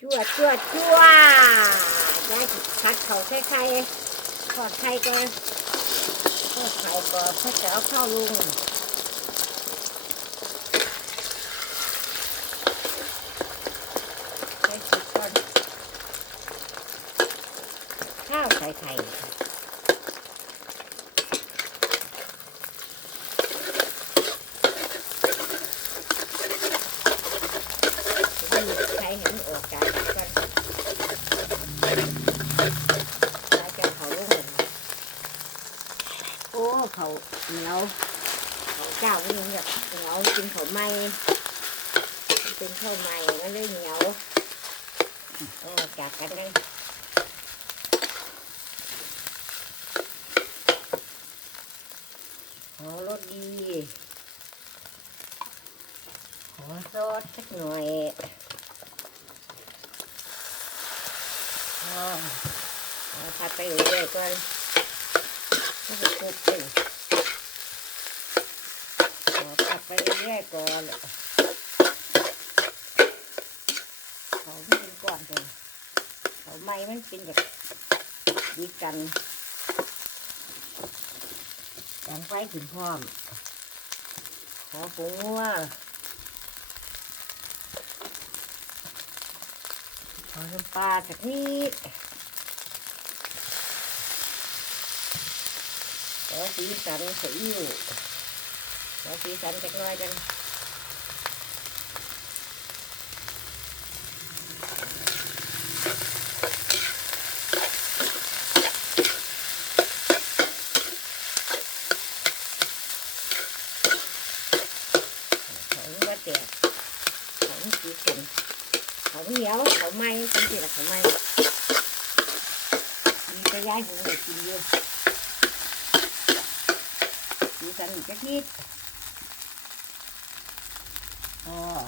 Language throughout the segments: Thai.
จั่วจั่วจั่วได้คัดเขาไข่ไข่ทอดไข่ก่อนทอดไข่ก่อนเพื่อจะเอาเข้าลงใส่สุกก่อนข้าวใส่ไข่นี่ไข่เห็นออกจากกันก่อนแล้วจะเขาลุงเลยโอ้ เขาเหนียวเขาเจ้านี่แบบเหนียวกินเขาไม่มันเป็นข้าวไหม่มันเลยเหนียวเอาออกจากกันเลยขอรสดี ขอซอสสักหน่อยอ๋อเอาผัดไปเรื่อยๆก่อน ให้มันคลุกเลยขอผัดไปเรื่อยๆก่อนเขาไม่เป็นก้อนเลยเขาไม่มันเป็นแบบดีกันแสงไฟถึงพร้อม ขอผงนัวขอน้ำปลาสักนิด ขอสีสันสีอิ๊วขอสีสันจักหน้อยกันเขาว่าแตกเขา สีกันเขาเหนียวเขาไหม้จริงๆแล้วเขาไหม้มีแต่ย้ายหงเลยกินเยอะสีสันอีกจักนิดอ๋อ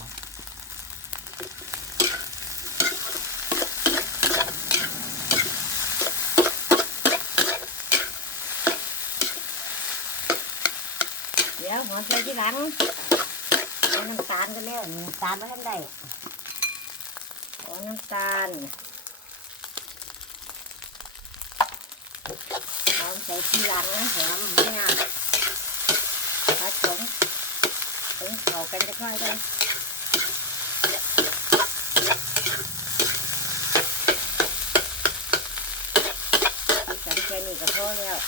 เดี๋ยวหอมใส่ที่หลังเอาน้ำตาลกันแล้วน้ำตาลมาทำได้เอาน้ำตาลหอมใส่ที่หลังหอมเนี่ยผสมถึงเข้ากันจะค่อยกันที่สันแค่นี้ก็พอแล้ว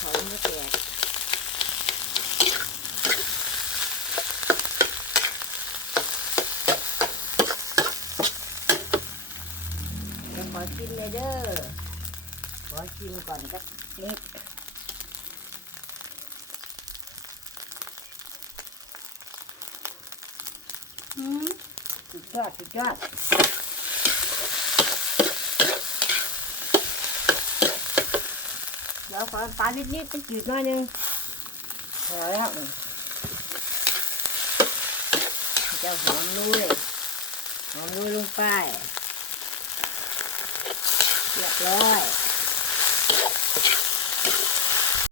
หอมไม่แตก เดี๋ยวขอชิม เลยเด้อขอชิมก่อนสักนิดสุดยอดสุดยอดเดี๋ยวขอปลานิดนิดๆมันจืดหน่อยนึงพอแล้วเจะหอมรู้เลยหอมลุยลงไป เรียบร้อย